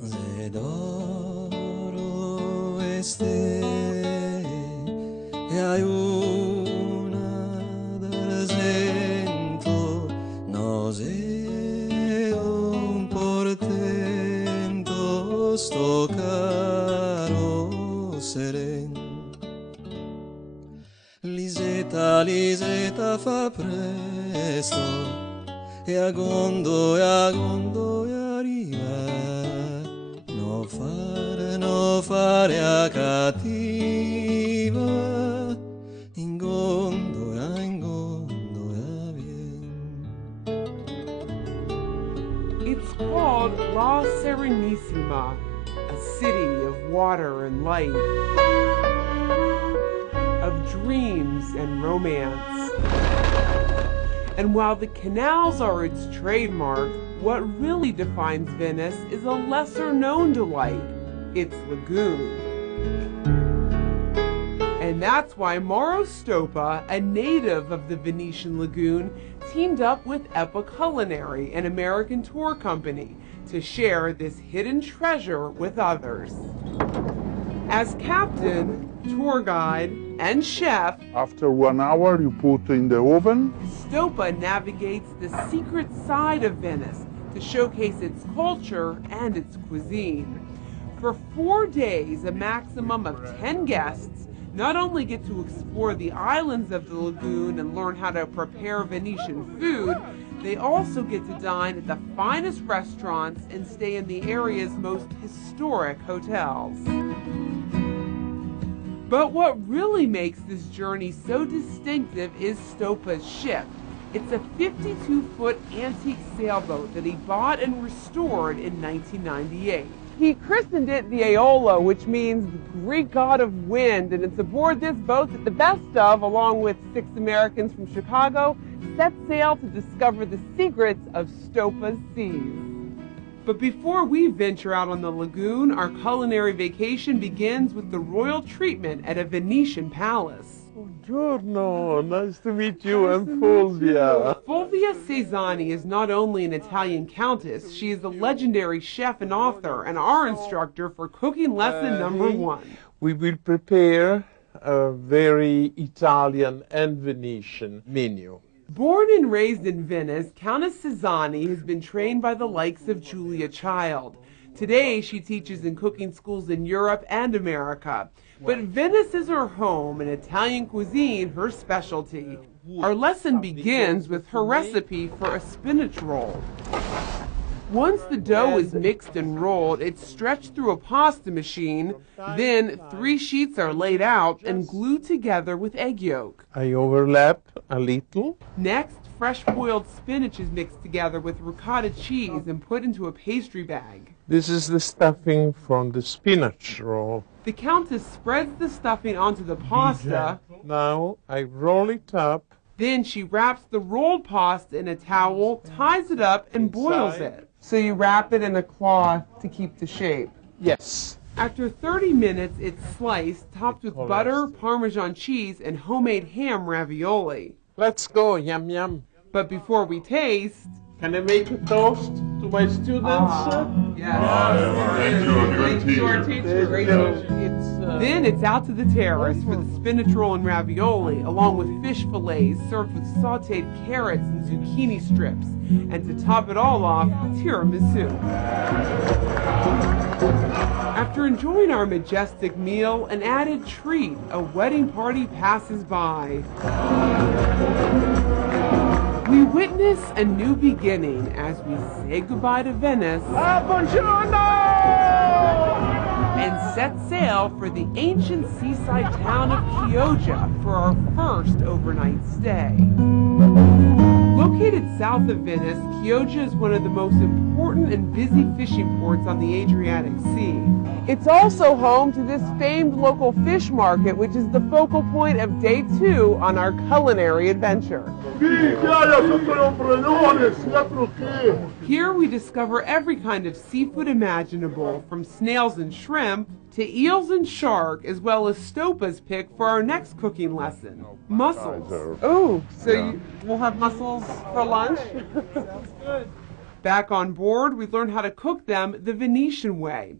Le d'oro e stelle e hai una d'argento, nose un portento, sto caro seren. Lisetta, Lisetta fa presto e agondo e arriva. No fare a cattiva, ingondo e vien. It's called La Serenissima, a city of water and light, of dreams and romance. And while the canals are its trademark, what really defines Venice is a lesser-known delight, its lagoon. And that's why Mauro Stopa, a native of the Venetian lagoon, teamed up with Epa Culinary, an American tour company, to share this hidden treasure with others. As captain, tour guide, and chef, after 1 hour you put in the oven. Stopa navigates the secret side of Venice to showcase its culture and its cuisine. For 4 days, a maximum of 10 guests not only get to explore the islands of the lagoon and learn how to prepare Venetian food, they also get to dine at the finest restaurants and stay in the area's most historic hotels. But what really makes this journey so distinctive is Stopa's ship. It's a 52-foot antique sailboat that he bought and restored in 1998. He christened it the Aeolo, which means the Greek god of wind, and it's aboard this boat that the best of, along with 6 Americans from Chicago, set sail to discover the secrets of Stopa's seas. But before we venture out on the lagoon, our culinary vacation begins with the royal treatment at a Venetian palace. Buongiorno, nice to meet you. I'm Fulvia. Fulvia Cesani is not only an Italian countess, she is a legendary chef and author and our instructor for cooking lesson number 1. We will prepare a very Italian and Venetian menu. Born and raised in Venice, Countess Cesani has been trained by the likes of Julia Child. Today, she teaches in cooking schools in Europe and America. But Venice is her home and Italian cuisine her specialty. Our lesson begins with her recipe for a spinach roll. Once the dough is mixed and rolled, it's stretched through a pasta machine. Then 3 sheets are laid out and glued together with egg yolk. I overlap a little. Next, fresh boiled spinach is mixed together with ricotta cheese and put into a pastry bag. This is the stuffing from the spinach roll. The Countess spreads the stuffing onto the pasta. Now I roll it up. Then she wraps the rolled pasta in a towel, ties it up, and boils it. So you wrap it in a cloth to keep the shape. Yes. After 30 minutes, it's sliced, topped with butter, Parmesan cheese, and homemade ham ravioli. Let's go, yum yum. But before we taste... Can I make a toast to my students? Yes. Thank you, great teacher. Great teacher. Then it's out to the terrace for the spinach roll and ravioli, along with fish fillets served with sautéed carrots and zucchini strips. And to top it all off, tiramisu. After enjoying our majestic meal, an added treat, a wedding party passes by. We witness a new beginning as we say goodbye to Venice and set sail for the ancient seaside town of Chioggia for our first overnight stay. Located south of Venice, Chioggia is one of the most important and busy fishing ports on the Adriatic Sea. It's also home to this famed local fish market, which is the focal point of day 2 on our culinary adventure. Here we discover every kind of seafood imaginable, from snails and shrimp to eels and shark, as well as Stopa's pick for our next cooking lesson, mussels. Oh, so we'll have mussels for lunch? Sounds good. Back on board, we learn how to cook them the Venetian way.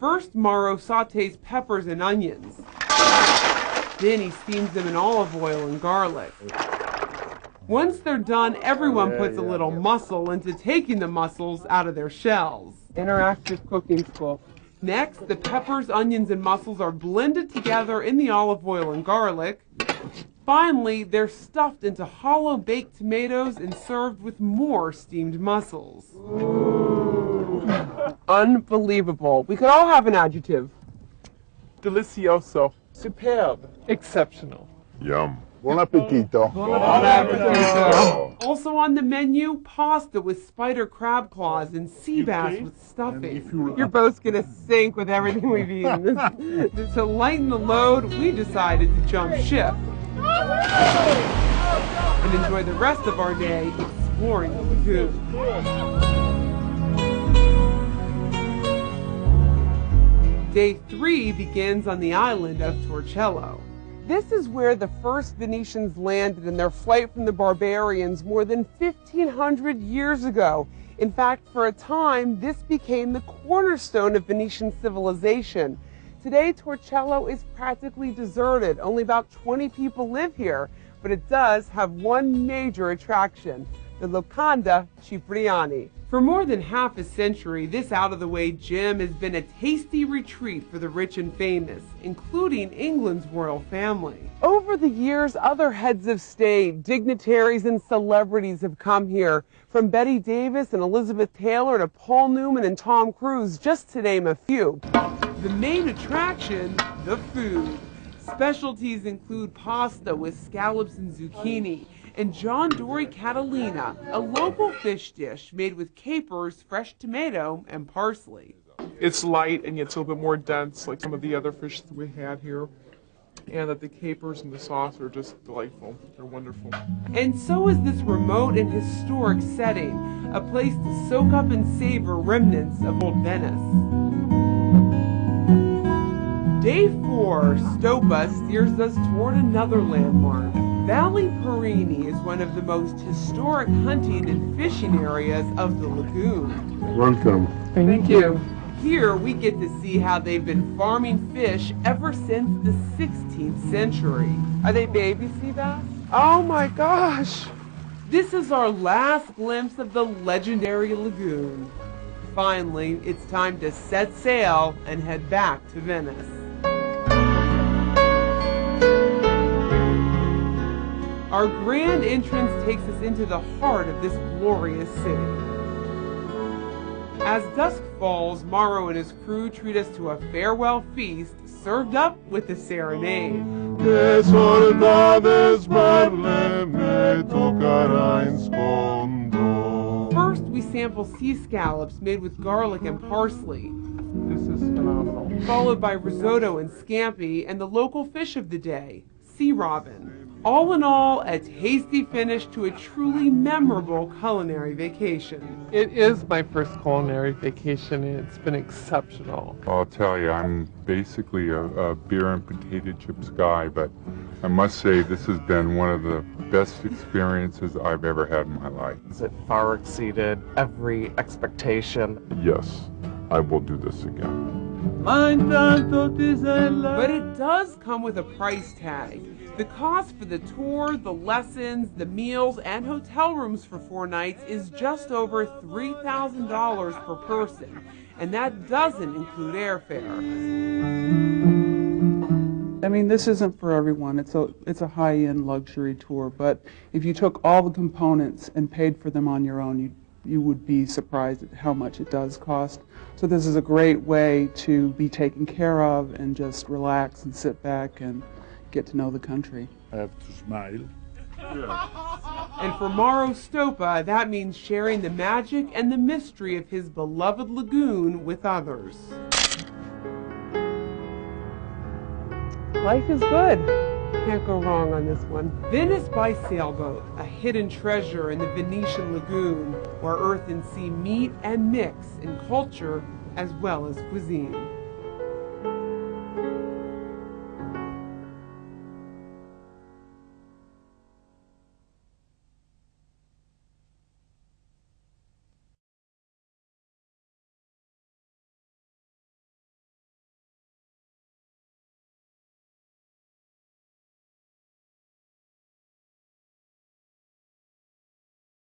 First, Mauro sautés peppers and onions. Then he steams them in olive oil and garlic. Once they're done, everyone puts a little muscle into taking the mussels out of their shells. Interactive cooking school. Next, the peppers, onions, and mussels are blended together in the olive oil and garlic. Finally, they're stuffed into hollow baked tomatoes and served with more steamed mussels. Unbelievable. We could all have an adjective. Delicioso. Superb. Exceptional. Yum. Buon appetito. Also on the menu, pasta with spider crab claws and sea bass with stuffing. Your boat's gonna sink with everything we've eaten. To lighten the load, we decided to jump ship and enjoy the rest of our day exploring the lagoon. Day 3 begins on the island of Torcello. This is where the first Venetians landed in their flight from the barbarians more than 1,500 years ago. In fact, for a time, this became the cornerstone of Venetian civilization. Today, Torcello is practically deserted. Only about 20 people live here, but it does have one major attraction, the Locanda Cipriani. For more than half a century, this out-of-the-way gym has been a tasty retreat for the rich and famous, including England's royal family. Over the years, other heads of state, dignitaries, and celebrities have come here, from Betty Davis and Elizabeth Taylor to Paul Newman and Tom Cruise, just to name a few. The main attraction, the food. Specialties include pasta with scallops and zucchini, and John Dory Catalina, a local fish dish made with capers, fresh tomato, and parsley. It's light and yet it's a little bit more dense, like some of the other fish that we had here. And that the capers and the sauce are just delightful. They're wonderful. And so is this remote and historic setting, a place to soak up and savor remnants of old Venice. Day 4, Stopa steers us toward another landmark. Valley Perini is one of the most historic hunting and fishing areas of the lagoon. Welcome. Thank you. Here we get to see how they've been farming fish ever since the 16th century. Are they baby sea bass? Oh my gosh! This is our last glimpse of the legendary lagoon. Finally, it's time to set sail and head back to Venice. Our grand entrance takes us into the heart of this glorious city. As dusk falls, Mauro and his crew treat us to a farewell feast served up with a serenade. First, we sample sea scallops made with garlic and parsley. This is phenomenal. Followed by risotto and scampi and the local fish of the day, sea robin. All in all, a tasty finish to a truly memorable culinary vacation. It is my first culinary vacation, and it's been exceptional. I'll tell you, I'm basically a beer and potato chips guy, but I must say this has been one of the best experiences I've ever had in my life. It far exceeded every expectation. Yes, I will do this again. But it does come with a price tag. The cost for the tour, the lessons, the meals, and hotel rooms for 4 nights is just over $3,000 per person, and that doesn't include airfare. I mean, this isn't for everyone. It's a high-end luxury tour, but if you took all the components and paid for them on your own, you would be surprised at how much it does cost. So this is a great way to be taken care of and just relax and sit back and get to know the country. I have to smile. And for Mauro Stopa, that means sharing the magic and the mystery of his beloved lagoon with others. Life is good. Can't go wrong on this one. Venice by sailboat, a hidden treasure in the Venetian Lagoon, where earth and sea meet and mix in culture as well as cuisine.